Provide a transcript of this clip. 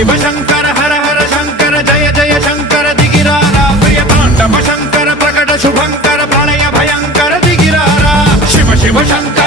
शिव शंकर हर हर शंकर जय जय शंकर दिगिरारा प्रिय तांडव शंकर प्रकट शुभंकर प्रणय भयंकर दिगिरारा शिव शिव शंकर